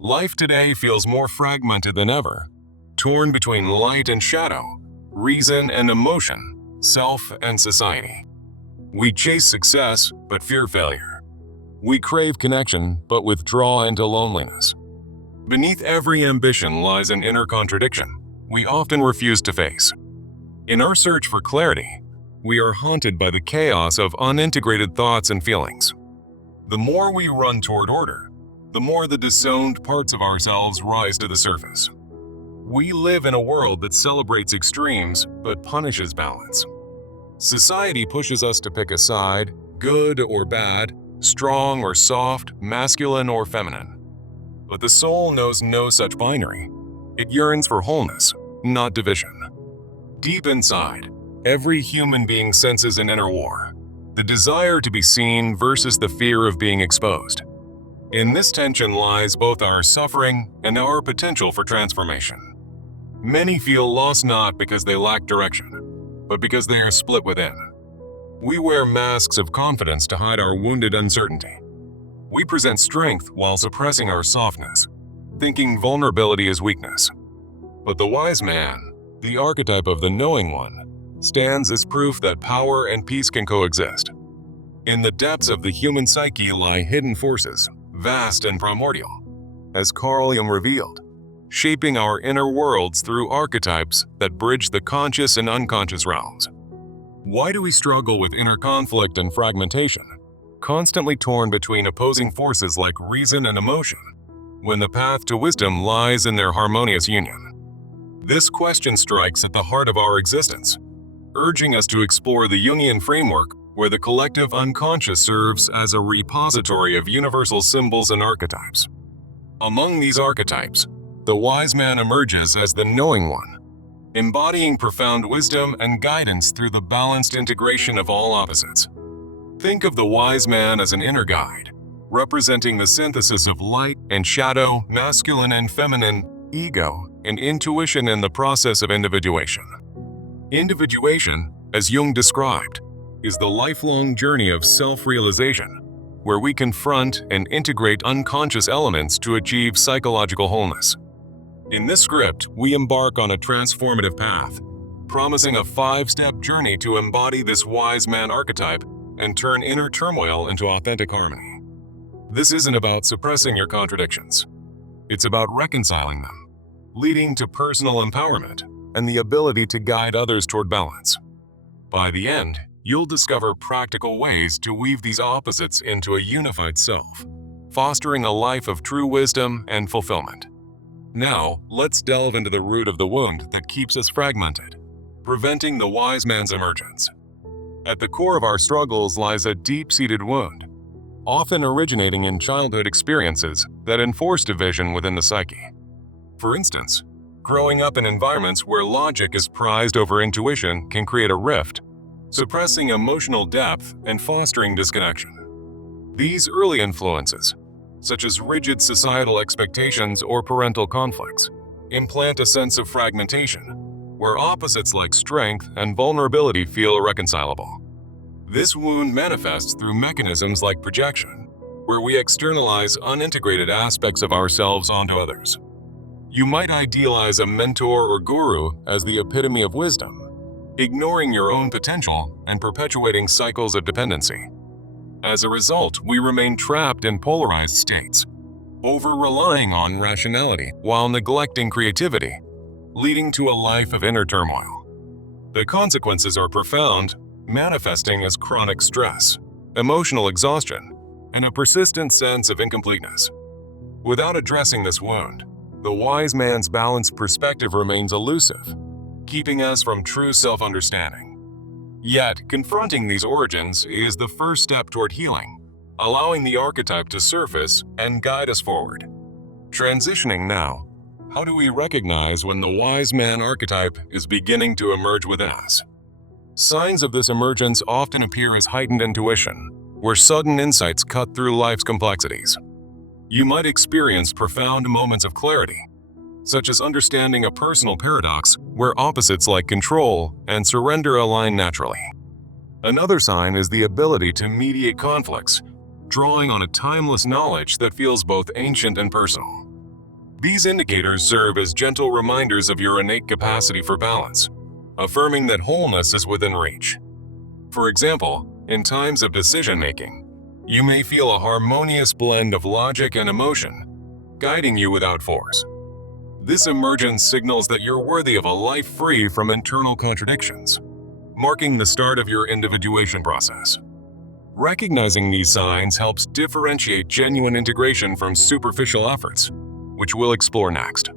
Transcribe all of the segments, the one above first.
Life today feels more fragmented than ever, torn between light and shadow, reason and emotion, self and society. We chase success but fear failure. We crave connection but withdraw into loneliness. Beneath every ambition lies an inner contradiction we often refuse to face. In our search for clarity, we are haunted by the chaos of unintegrated thoughts and feelings. The more we run toward order, the more the disowned parts of ourselves rise to the surface. We live in a world that celebrates extremes but punishes balance. Society pushes us to pick a side, good or bad, strong or soft, masculine or feminine. But the soul knows no such binary. It yearns for wholeness, not division. Deep inside, every human being senses an inner war, the desire to be seen versus the fear of being exposed. In this tension lies both our suffering and our potential for transformation. Many feel lost not because they lack direction, but because they are split within. We wear masks of confidence to hide our wounded uncertainty. We present strength while suppressing our softness, thinking vulnerability is weakness. But the wise man, the archetype of the knowing one, stands as proof that power and peace can coexist. In the depths of the human psyche lie hidden forces, vast and primordial, as Carl Jung revealed, shaping our inner worlds through archetypes that bridge the conscious and unconscious realms. Why do we struggle with inner conflict and fragmentation, constantly torn between opposing forces like reason and emotion, when the path to wisdom lies in their harmonious union? This question strikes at the heart of our existence, urging us to explore the Jungian framework where the collective unconscious serves as a repository of universal symbols and archetypes. Among these archetypes, the wise man emerges as the knowing one, embodying profound wisdom and guidance through the balanced integration of all opposites. Think of the wise man as an inner guide, representing the synthesis of light and shadow, masculine and feminine, ego and intuition in the process of individuation. Individuation, as Jung described, is the lifelong journey of self-realization, where we confront and integrate unconscious elements to achieve psychological wholeness. In this script, we embark on a transformative path, promising a 5-step journey to embody this wise man archetype and turn inner turmoil into authentic harmony. This isn't about suppressing your contradictions. It's about reconciling them, leading to personal empowerment and the ability to guide others toward balance. By the end, you'll discover practical ways to weave these opposites into a unified self, fostering a life of true wisdom and fulfillment. Now, let's delve into the root of the wound that keeps us fragmented, preventing the wise man's emergence. At the core of our struggles lies a deep-seated wound, often originating in childhood experiences that enforce division within the psyche. For instance, growing up in environments where logic is prized over intuition can create a rift, suppressing emotional depth and fostering disconnection. These early influences, such as rigid societal expectations or parental conflicts, implant a sense of fragmentation, where opposites like strength and vulnerability feel irreconcilable. This wound manifests through mechanisms like projection, where we externalize unintegrated aspects of ourselves onto others. You might idealize a mentor or guru as the epitome of wisdom, ignoring your own potential and perpetuating cycles of dependency. As a result, we remain trapped in polarized states, over-relying on rationality while neglecting creativity, leading to a life of inner turmoil. The consequences are profound, manifesting as chronic stress, emotional exhaustion, and a persistent sense of incompleteness. Without addressing this wound, the wise man's balanced perspective remains elusive, keeping us from true self-understanding. Yet, confronting these origins is the first step toward healing, allowing the archetype to surface and guide us forward. Transitioning now, how do we recognize when the wise man archetype is beginning to emerge within us? Signs of this emergence often appear as heightened intuition, where sudden insights cut through life's complexities. You might experience profound moments of clarity, such as understanding a personal paradox where opposites like control and surrender align naturally. Another sign is the ability to mediate conflicts, drawing on a timeless knowledge that feels both ancient and personal. These indicators serve as gentle reminders of your innate capacity for balance, affirming that wholeness is within reach. For example, in times of decision-making, you may feel a harmonious blend of logic and emotion, guiding you without force. This emergence signals that you're worthy of a life free from internal contradictions, marking the start of your individuation process. Recognizing these signs helps differentiate genuine integration from superficial efforts, which we'll explore next.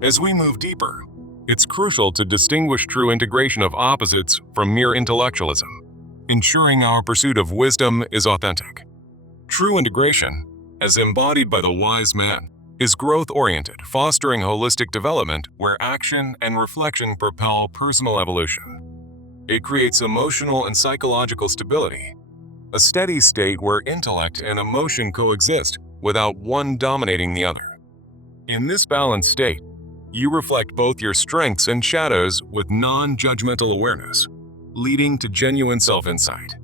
As we move deeper, it's crucial to distinguish true integration of opposites from mere intellectualism, ensuring our pursuit of wisdom is authentic. True integration, as embodied by the wise man, is growth-oriented, fostering holistic development where action and reflection propel personal evolution. It creates emotional and psychological stability, a steady state where intellect and emotion coexist without one dominating the other. In this balanced state, you reflect both your strengths and shadows with non-judgmental awareness, leading to genuine self-insight.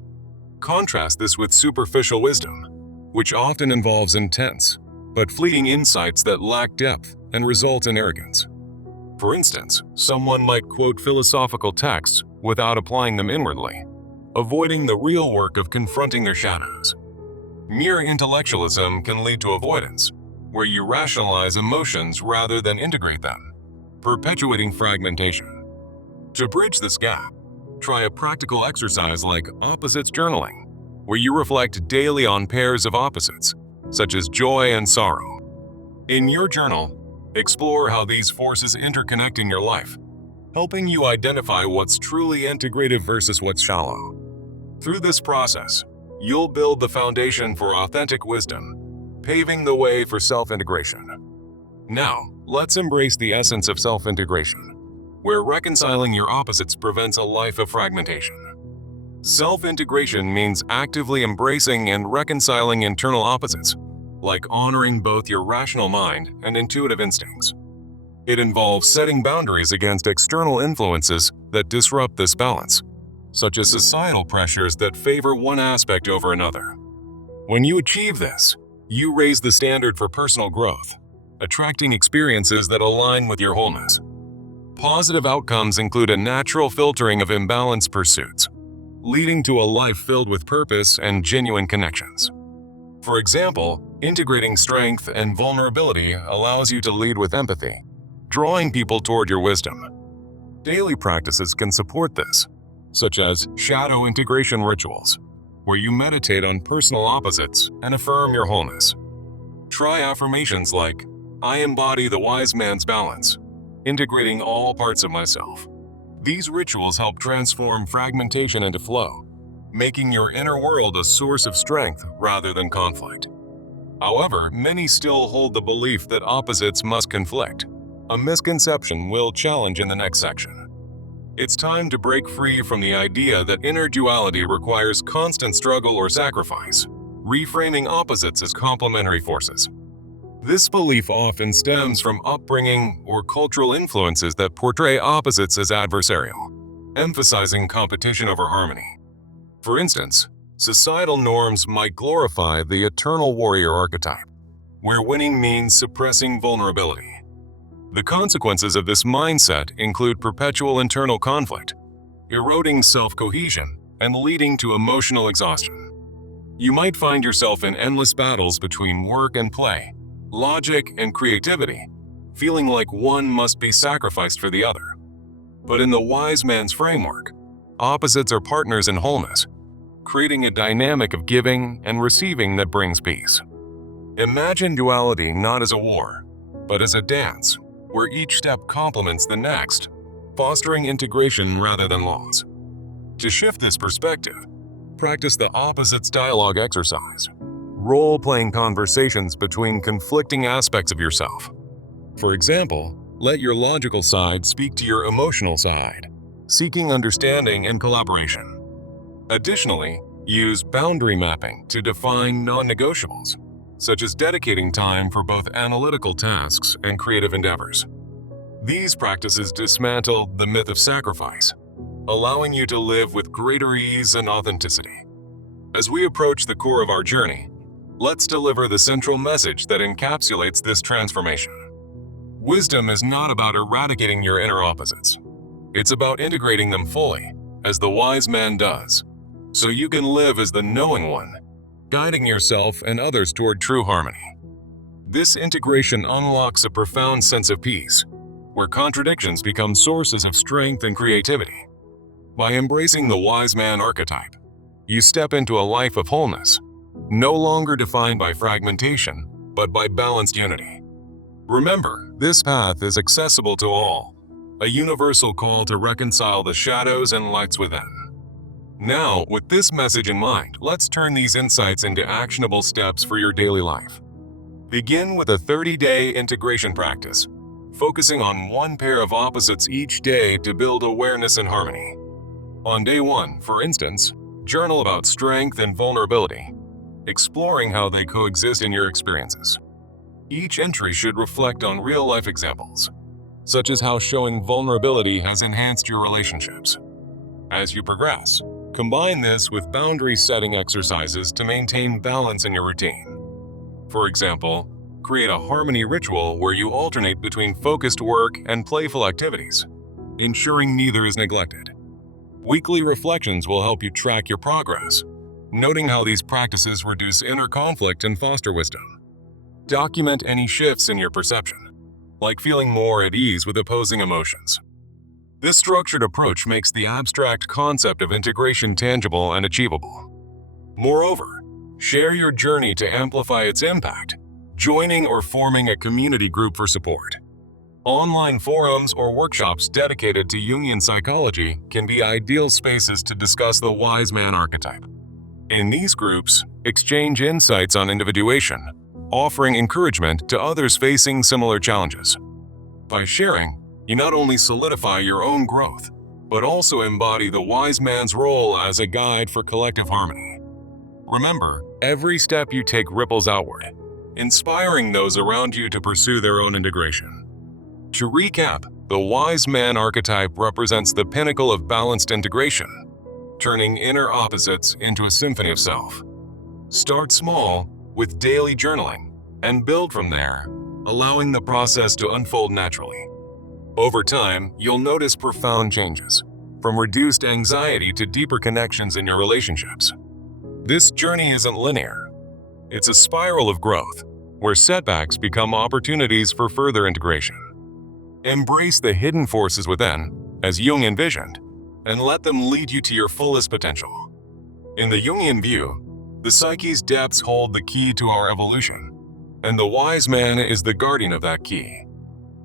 Contrast this with superficial wisdom, which often involves intense but fleeting insights that lack depth and result in arrogance. For instance, someone might quote philosophical texts without applying them inwardly, avoiding the real work of confronting their shadows. Mere intellectualism can lead to avoidance, where you rationalize emotions rather than integrate them, perpetuating fragmentation. To bridge this gap, try a practical exercise like opposites journaling, where you reflect daily on pairs of opposites, such as joy and sorrow. In your journal, explore how these forces interconnect in your life, helping you identify what's truly integrative versus what's shallow. Through this process, you'll build the foundation for authentic wisdom, paving the way for self-integration. Now, let's embrace the essence of self-integration, where reconciling your opposites prevents a life of fragmentation. Self-integration means actively embracing and reconciling internal opposites, like honoring both your rational mind and intuitive instincts. It involves setting boundaries against external influences that disrupt this balance, such as societal pressures that favor one aspect over another. When you achieve this, you raise the standard for personal growth, attracting experiences that align with your wholeness. Positive outcomes include a natural filtering of imbalanced pursuits, leading to a life filled with purpose and genuine connections. For example, integrating strength and vulnerability allows you to lead with empathy, drawing people toward your wisdom. Daily practices can support this, such as shadow integration rituals, where you meditate on personal opposites and affirm your wholeness. Try affirmations like, "I embody the wise man's balance," integrating all parts of myself. These rituals help transform fragmentation into flow, making your inner world a source of strength rather than conflict. However, many still hold the belief that opposites must conflict, a misconception we'll challenge in the next section. It's time to break free from the idea that inner duality requires constant struggle or sacrifice, reframing opposites as complementary forces. This belief often stems from upbringing or cultural influences that portray opposites as adversarial, emphasizing competition over harmony. For instance, societal norms might glorify the eternal warrior archetype, where winning means suppressing vulnerability. The consequences of this mindset include perpetual internal conflict, eroding self-cohesion, and leading to emotional exhaustion. You might find yourself in endless battles between work and play, logic and creativity, feeling like one must be sacrificed for the other. But in the wise man's framework, opposites are partners in wholeness, creating a dynamic of giving and receiving that brings peace. Imagine duality not as a war, but as a dance, where each step complements the next, fostering integration rather than loss. To shift this perspective, practice the opposites dialogue exercise, role-playing conversations between conflicting aspects of yourself. For example, let your logical side speak to your emotional side, seeking understanding and collaboration. Additionally, use boundary mapping to define non-negotiables, such as dedicating time for both analytical tasks and creative endeavors. These practices dismantle the myth of sacrifice, allowing you to live with greater ease and authenticity. As we approach the core of our journey, let's deliver the central message that encapsulates this transformation. Wisdom is not about eradicating your inner opposites. It's about integrating them fully, as the wise man does, so you can live as the knowing one, guiding yourself and others toward true harmony. This integration unlocks a profound sense of peace, where contradictions become sources of strength and creativity. By embracing the wise man archetype, you step into a life of wholeness, no longer defined by fragmentation, but by balanced unity. Remember, this path is accessible to all, a universal call to reconcile the shadows and lights within. Now, with this message in mind, let's turn these insights into actionable steps for your daily life. Begin with a 30-day integration practice, focusing on one pair of opposites each day to build awareness and harmony. On day 1, for instance, journal about strength and vulnerability, exploring how they coexist in your experiences. Each entry should reflect on real-life examples, such as how showing vulnerability has enhanced your relationships. As you progress, combine this with boundary-setting exercises to maintain balance in your routine. For example, create a harmony ritual where you alternate between focused work and playful activities, ensuring neither is neglected. Weekly reflections will help you track your progress, noting how these practices reduce inner conflict and foster wisdom. Document any shifts in your perception, like feeling more at ease with opposing emotions. This structured approach makes the abstract concept of integration tangible and achievable. Moreover, share your journey to amplify its impact, joining or forming a community group for support. Online forums or workshops dedicated to Jungian psychology can be ideal spaces to discuss the wise man archetype. In these groups, exchange insights on individuation, offering encouragement to others facing similar challenges. By sharing, you not only solidify your own growth, but also embody the wise man's role as a guide for collective harmony. Remember, every step you take ripples outward, inspiring those around you to pursue their own integration. To recap, the wise man archetype represents the pinnacle of balanced integration, turning inner opposites into a symphony of self. Start small with daily journaling and build from there, allowing the process to unfold naturally. Over time, you'll notice profound changes, from reduced anxiety to deeper connections in your relationships. This journey isn't linear. It's a spiral of growth, where setbacks become opportunities for further integration. Embrace the hidden forces within, as Jung envisioned, and let them lead you to your fullest potential. In the Jungian view, the psyche's depths hold the key to our evolution, and the wise man is the guardian of that key.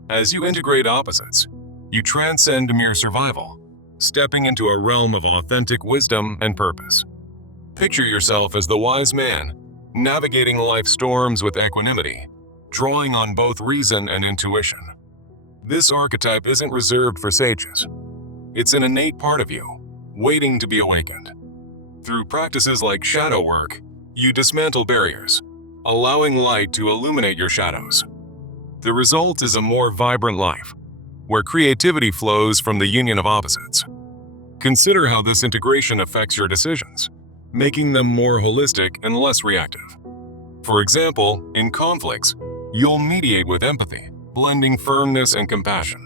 As you integrate opposites, you transcend mere survival, stepping into a realm of authentic wisdom and purpose. Picture yourself as the wise man, navigating life's storms with equanimity, drawing on both reason and intuition. This archetype isn't reserved for sages. It's an innate part of you, waiting to be awakened. Through practices like shadow work, you dismantle barriers, allowing light to illuminate your shadows. The result is a more vibrant life, where creativity flows from the union of opposites. Consider how this integration affects your decisions, making them more holistic and less reactive. For example, in conflicts, you'll mediate with empathy, blending firmness and compassion.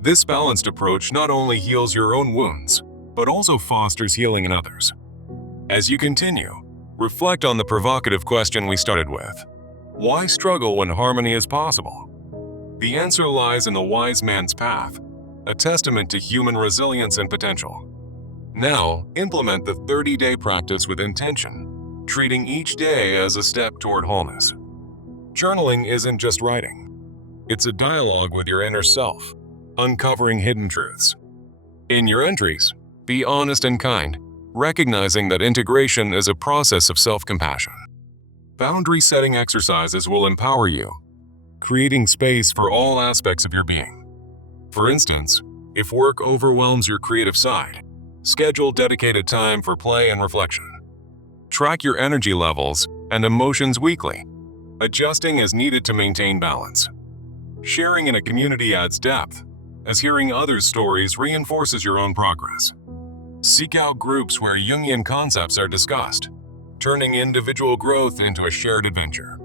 This balanced approach not only heals your own wounds, but also fosters healing in others. As you continue, reflect on the provocative question we started with. Why struggle when harmony is possible? The answer lies in the wise man's path, a testament to human resilience and potential. Now, implement the 30-day practice with intention, treating each day as a step toward wholeness. Journaling isn't just writing. It's a dialogue with your inner self, uncovering hidden truths. In your entries, be honest and kind, recognizing that integration is a process of self-compassion. Boundary-setting exercises will empower you, creating space for all aspects of your being. For instance, if work overwhelms your creative side, schedule dedicated time for play and reflection. Track your energy levels and emotions weekly, adjusting as needed to maintain balance. Sharing in a community adds depth, as hearing others' stories reinforces your own progress. Seek out groups where Jungian concepts are discussed, turning individual growth into a shared adventure.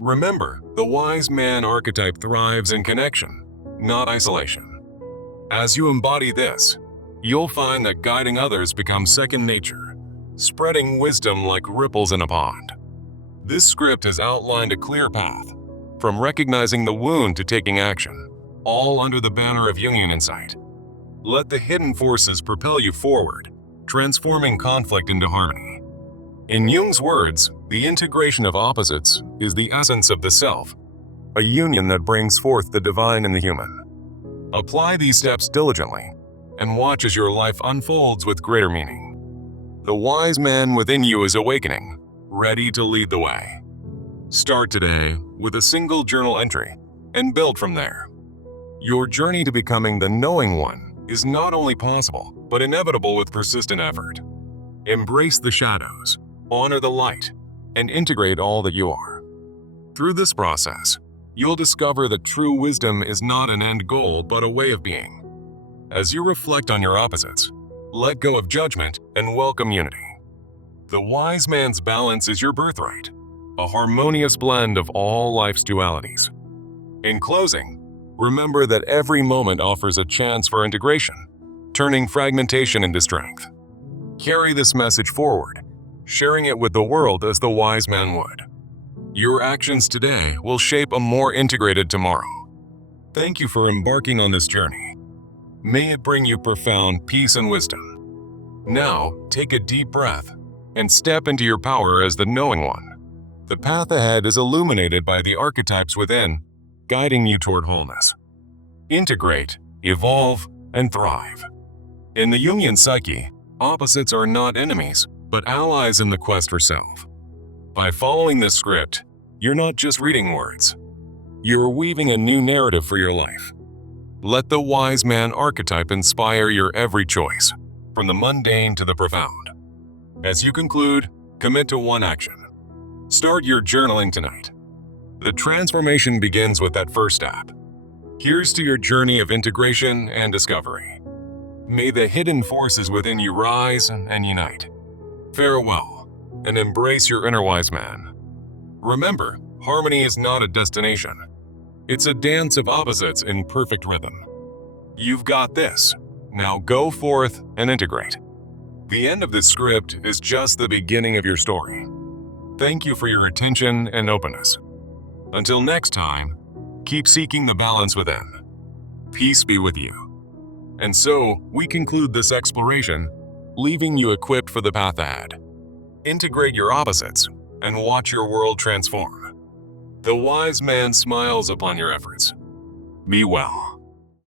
Remember, the wise man archetype thrives in connection, not isolation. As you embody this, you'll find that guiding others becomes second nature, spreading wisdom like ripples in a pond. This script has outlined a clear path, from recognizing the wound to taking action, all under the banner of Jungian insight. Let the hidden forces propel you forward, transforming conflict into harmony. In Jung's words, the integration of opposites is the essence of the self, a union that brings forth the divine in the human. Apply these steps diligently, and watch as your life unfolds with greater meaning. The wise man within you is awakening, ready to lead the way. Start today with a single journal entry, and build from there. Your journey to becoming the knowing one is not only possible, but inevitable with persistent effort. Embrace the shadows, honor the light, and integrate all that you are. Through this process, you'll discover that true wisdom is not an end goal, but a way of being. As you reflect on your opposites, let go of judgment and welcome unity. The wise man's balance is your birthright, a harmonious blend of all life's dualities. In closing, remember that every moment offers a chance for integration, turning fragmentation into strength. Carry this message forward, sharing it with the world as the wise man would. Your actions today will shape a more integrated tomorrow. Thank you for embarking on this journey. May it bring you profound peace and wisdom. Now, take a deep breath and step into your power as the knowing one. The path ahead is illuminated by the archetypes within, guiding you toward wholeness. Integrate, evolve, and thrive. In the Jungian psyche, opposites are not enemies, but allies in the quest for self. By following this script, you're not just reading words. You're weaving a new narrative for your life. Let the wise man archetype inspire your every choice, from the mundane to the profound. As you conclude, commit to one action. Start your journaling tonight. The transformation begins with that first step. Here's to your journey of integration and discovery. May the hidden forces within you rise and unite. Farewell, and embrace your inner wise man. Remember, harmony is not a destination. It's a dance of opposites in perfect rhythm. You've got this. Now go forth and integrate. The end of this script is just the beginning of your story. Thank you for your attention and openness. Until next time, keep seeking the balance within. Peace be with you. And so, we conclude this exploration, leaving you equipped for the path ahead. Integrate your opposites and watch your world transform. The wise man smiles upon your efforts. Be well.